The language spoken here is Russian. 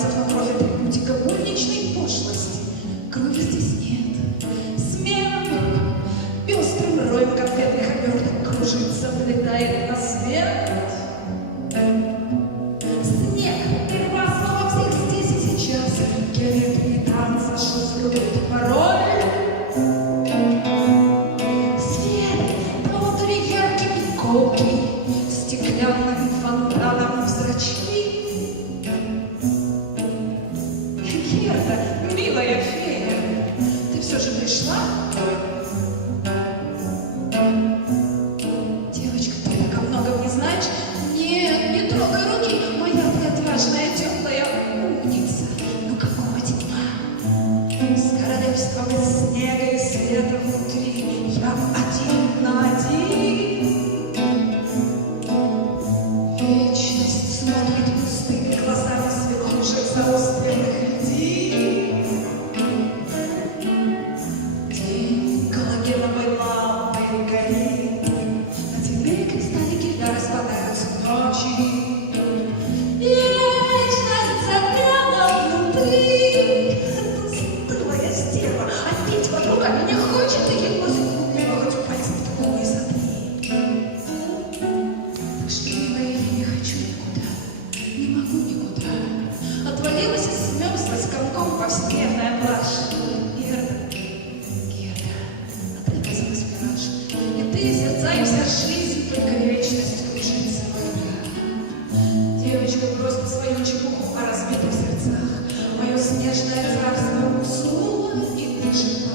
пальцев, но кроме атрибутика будничной пошлости крови здесь нет. Смех пестрым роем конфетных оберток кружится, влетает на свет. Снег первоснова всех здесь и сейчас, геометрии танца шуткует порой. Свет внутри яркий и колкий, стеклянным фонтаном в зрачки. Герда, милая фея, ты все же пришла? Девочка, ты так о многом не знаешь? Нет, не трогай руки, моя ты отважная, теплая умница. Ну какого тепла? С королевством из снега и света внутри я один на один. Вечность смотрит пустыми глазами с верхушек заостренных льдин. День коллагеновой лампой горит, на тебе кристаллики льда распадаются ночи. Вечность застряла внутри. Стылая стерва, а пить вокруг меня хочет, и я музыку для хоть пальцем такого и сотри. Так что, милая, я не хочу никуда, не могу никуда. Отвалилась и смёрзлась комком повседневная блажь. Герда, а ты оказалась мираж, и ты, сердца и вся жизнь, только вечность кружится вокруг. Девочка, бросила свою чепуху о разбитых сердцах, мое снежное царство уснуло, и ты жива.